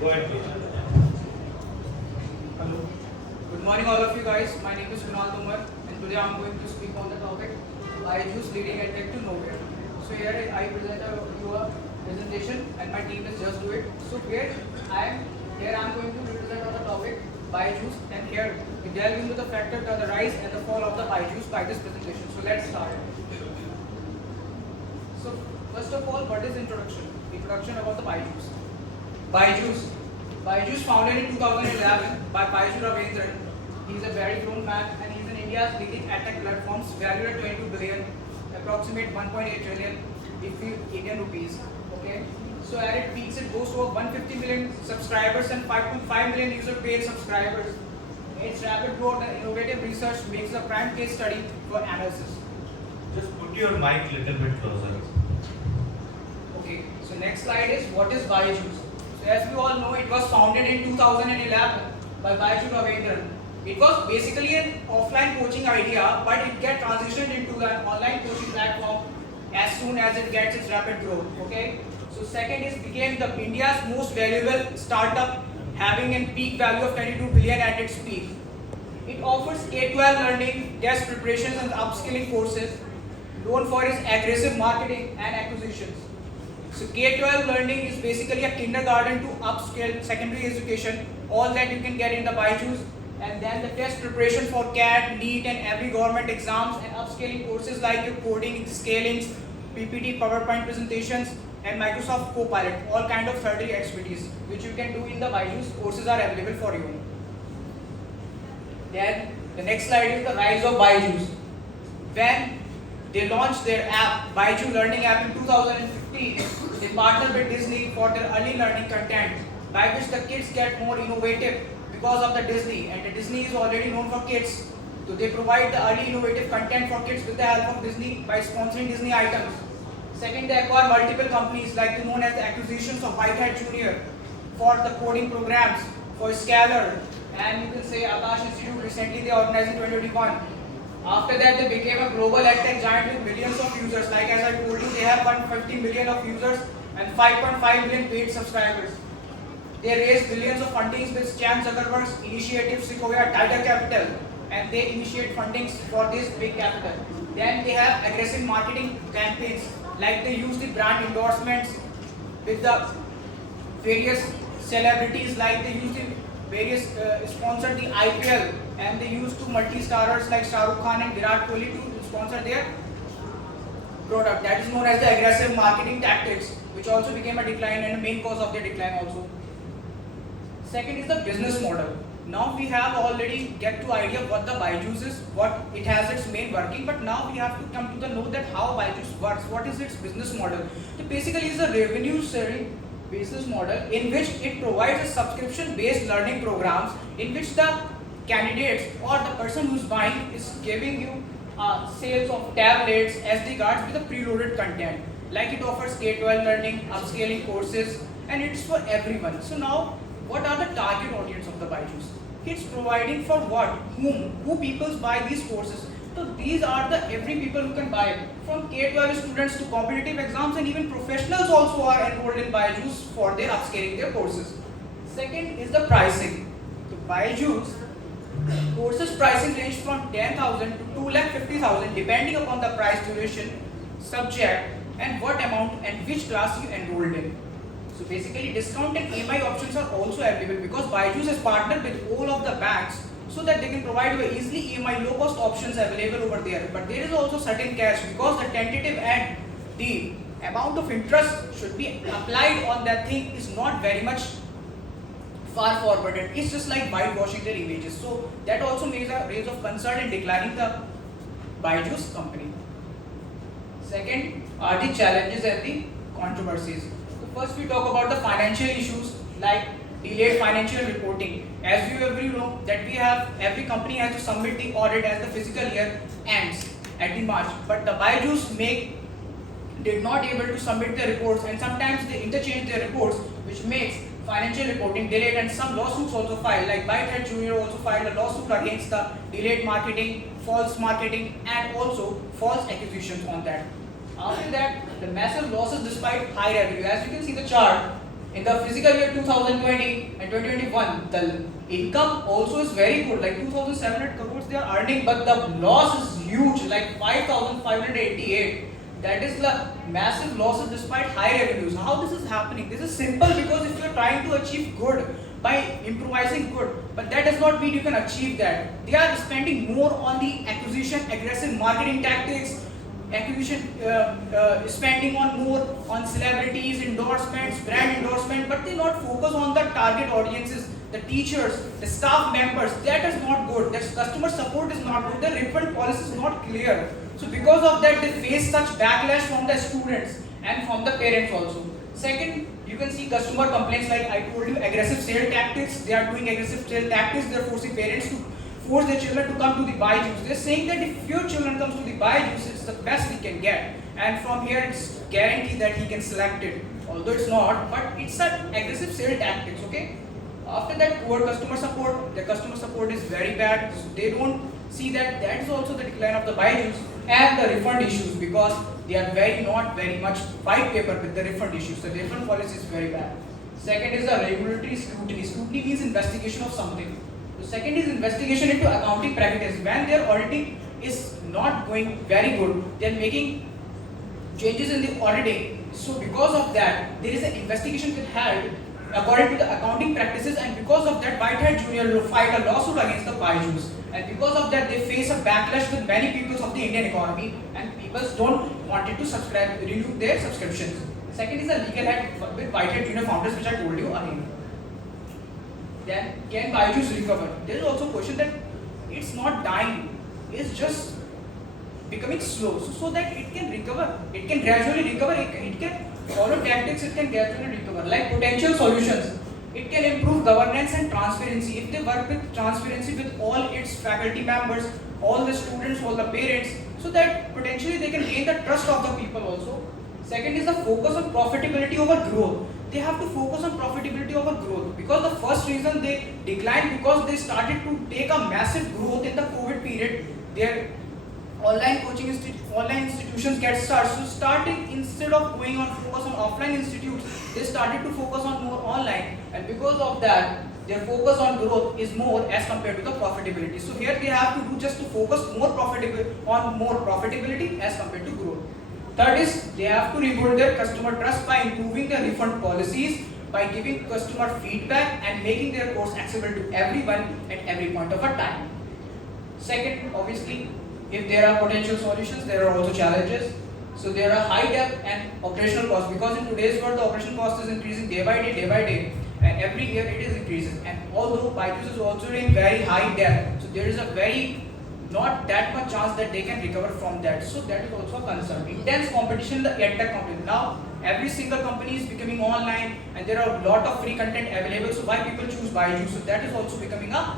Go ahead, please. Hello. Good morning, all of you guys. My name is Kunal Tomar, and today I am going to speak on the topic BYJU'S leading edtech to nowhere. So here I present you a presentation, and my team is Just Do It. So I am going to represent on the topic BYJU'S, and here we delve into the factor to the rise and the fall of the BYJU'S by this presentation. So let's start. So first of all, what is introduction? Introduction about the BYJU'S. BYJU'S founded in 2011 by Baiju Ravindran. He is a very grown man and he is in India's leading edtech platforms valued at 22 billion, approximate 1.8 trillion Indian rupees. Okay. So at its peaks it goes to 150 million subscribers and 5.5 million user paid subscribers. Its rapid growth and innovative research makes a prime case study for analysis. Just put your mic little bit closer. Okay. So next slide is what is BYJU'S. So as we all know, it was founded in 2011 by Baiju Ravindran. It was basically an offline coaching idea, but it get transitioned into an online coaching platform as soon as it gets its rapid growth. Okay. So second is became the India's most valuable startup, having a peak value of 22 billion at its peak. It offers K-12 learning, test preparations and upskilling courses, known for its aggressive marketing and acquisitions. So K-12 learning is basically a kindergarten to upscale secondary education, all that you can get in the BYJU'S, and then the test preparation for CAT, NEET and every government exams and upscaling courses like your coding, scalings, PPT, PowerPoint presentations and Microsoft Copilot, all kind of 30 expertise which you can do in the BYJU'S. Courses are available for you. Then the next slide is the rise of BYJU'S. When they launched their app, BYJU'S Learning app in 2015, they partnered with Disney for their early learning content, by which the kids get more innovative because of the Disney, and the Disney is already known for kids. So they provide the early innovative content for kids with the help of Disney by sponsoring Disney items. Second, they acquire multiple companies like the known as the acquisitions of Whitehead Junior for the coding programs, for Scalar, and you can say Akash Institute. Recently they organized in 2021. After that, they became a global edtech giant with millions of users. Like as I told you, they have 150 million of users and 5.5 million paid subscribers. They raised billions of fundings with Chan Zuckerberg's initiative Sequoia Tiger Capital, and they initiate fundings for this big capital. Then they have aggressive marketing campaigns, like they use the brand endorsements with the various celebrities, like they use the various sponsor the IPL, and they use two multi-starers like Shah Rukh Khan and Virat Kohli to sponsor their product. That is known as the aggressive marketing tactics, which also became a decline and a main cause of their decline also. Second is the business model. Now we have already get to idea what the BYJU'S is, what it has its main working, but now we have to come to the know that how BYJU'S works, what is its business model. So basically it's a revenue sharing business model in which it provides a subscription based learning programs in which the candidates or the person who's buying is giving you sales of tablets, SD cards with a preloaded content. Like it offers K-12 learning, upscaling courses, and it's for everyone. So now, what are the target audience of the BYJU'S? It's providing for what, who people buy these courses. So these are the every people who can buy, from K-12 students to competitive exams, and even professionals also are enrolled in BYJU'S for their upscaling their courses. Second is the pricing. The BYJU'S courses pricing range from 10,000 to 2,50,000 depending upon the price, duration, subject and what amount and which class you enrolled in. So basically discount and EMI options are also available because BYJU'S has partnered with all of the banks so that they can provide you easily EMI low cost options available over there. But there is also certain catch because the tentative and the amount of interest should be applied on that thing is not very much far forwarded. It's just like whitewashing their images. So that also makes a raise of concern in declining the BYJU'S company. Second are the challenges and the controversies. So first we talk about the financial issues like delayed financial reporting. As you every know that we have every company has to submit the audit as the fiscal year ends at the March, but the BYJU'S did not able to submit their reports, and sometimes they interchange their reports, which makes financial reporting delayed, and some lawsuits also filed. Like Whitehead Junior also filed a lawsuit against the delayed marketing, false marketing, and also false accusations on that. After that, the massive losses despite high revenue. As you can see the chart, In the fiscal year 2020 and 2021, the income also is very good, like 2,700 crores they are earning, but the loss is huge, like 5,588. That is the massive losses despite high revenues. How this is happening? This is simple because if you are trying to achieve good by improvising good, but that does not mean you can achieve that. They are spending more on the acquisition, aggressive marketing tactics, acquisition, spending on more on celebrities, endorsements, brand endorsement, but they not focus on the target audiences, the teachers, the staff members. That is not good. Their customer support is not good. The refund policy is not clear. So because of that, they face such backlash from the students and from the parents also. Second, you can see customer complaints like I told you, aggressive sale tactics. They are doing aggressive sale tactics. They are forcing parents to force their children to come to the Byju's. They're saying that if your children comes to the Byju's, it's the best we can get. And from here, it's guaranteed that he can select it. Although it's not, but it's an aggressive sale tactics, okay? After that, poor customer support. The customer support is very bad. So they don't see that that is also the decline of the Byju's and the refund issues because they are not very much white paper with the refund issues. The refund policy is very bad. Second is the regulatory scrutiny. Scrutiny means investigation of something. The second is investigation into accounting practice. When their auditing is not going very good, they are making changes in the auditing. So because of that, there is an investigation that held according to the accounting practices, and because of that, Whitehead Junior filed a lawsuit against the Byju's. And because of that, they face a backlash with many people of the Indian economy, and people don't want to subscribe, renew their subscriptions. Second is the legal head with Whitehead Junior founders, which I told you again. Then can Byju's recover? There is also a question that it's not dying, it's just becoming slow, so that it can recover. It can gradually recover. It can follow tactics. It can gradually recover. Like potential solutions, it can improve governance and transparency. If they work with transparency with all its faculty members, all the students, all the parents, so that potentially they can gain the trust of the people also. Second is the focus on profitability over growth. They have to focus on profitability over growth because the first reason they declined because they started to take a massive growth in the COVID period. Their online institutions get started. So starting instead of going on focus on offline institutes, they started to focus on more online, and because of that, their focus on growth is more as compared to the profitability. So here they have to do just to focus more profitability as compared to growth. Third is they have to rebuild their customer trust by improving their refund policies, by giving customer feedback and making their course accessible to everyone at every point of a time. Second, obviously, if there are potential solutions, there are also challenges. So there are high depth and operational costs because in today's world the operation cost is increasing day by day, and every year it is increasing. And although Byju's is also in very high debt, so there is a very not that much chance that they can recover from that. So that is also a concern. Intense competition in the edtech company. Now every single company is becoming online, and there are a lot of free content available. So why people choose Byju's? So that is also becoming a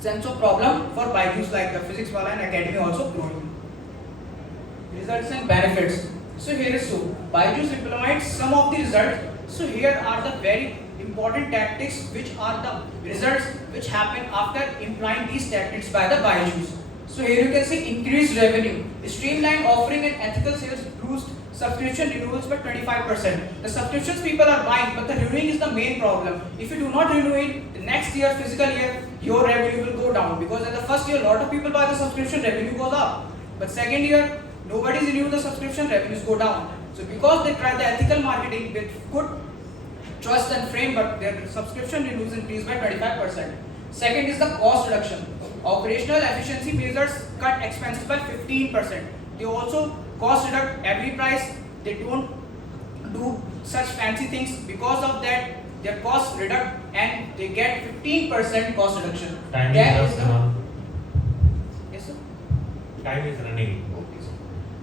sense of problem for Byju's, like the physics wala and academy also growing. Results and benefits. So here is so Byju's implements some of the results. So here are the very important tactics which are the results which happen after implying these tactics by the Byju's. So here you can see increased revenue, streamlined offering and ethical sales boost subscription renewals by 25%. The subscriptions people are buying, but the renewing is the main problem. If you do not renew it, the next year, fiscal year, your revenue will go down because in the first year, a lot of people buy the subscription, revenue goes up. But second year, nobody's renewed the subscription, revenues go down. So because they try the ethical marketing with good trust and framework, their subscription renewals increase by 25%. Second is the cost reduction. Operational efficiency measures cut expenses by 15%. They also cost reduct every price. They don't do such fancy things. Because of that, their cost reduct and they get 15% cost reduction. Time That is is up the now. yes sir. Time is running. Okay, sir.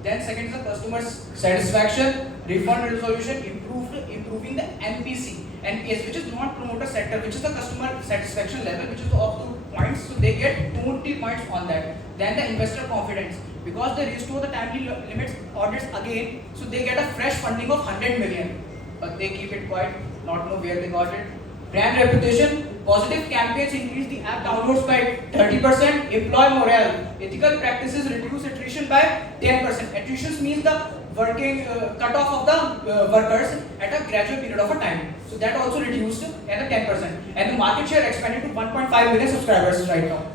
Then second is the customer satisfaction, refund resolution, improving the NPC. NPS, which is non-promoter sector, which is the customer satisfaction level, which is up to points, so they get 20 points on that. Then the investor confidence, because they restore the timely limits audits again, so they get a fresh funding of 100 million, but they keep it quiet, not know where they got it. Brand reputation, positive campaigns increase the app downloads by 30%, employee morale, ethical practices reduce attrition by 10%. Attrition means the working cut off of the workers at a gradual period of a time. So that also reduced and the 10%. And the market share expanded to 1.5 million subscribers right now.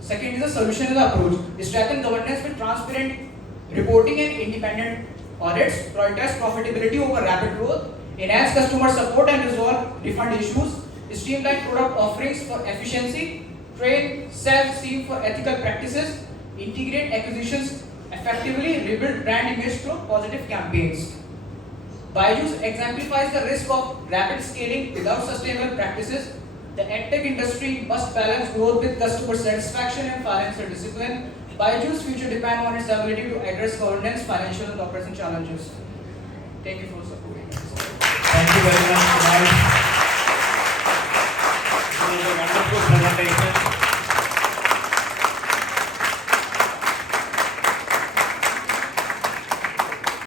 Second is the solution is the approach. Strengthen governance with transparent reporting and independent audits. Prioritize profitability over rapid growth. Enhance customer support and resolve refund issues. Streamline product offerings for efficiency. Train sales team for ethical practices. Integrate acquisitions effectively. Rebuild brand image through positive campaigns. Byju's exemplifies the risk of rapid scaling without sustainable practices. The edtech industry must balance growth with customer satisfaction and financial discipline. Byju's future depends on its ability to address governance, financial and operational challenges. Thank you for supporting us.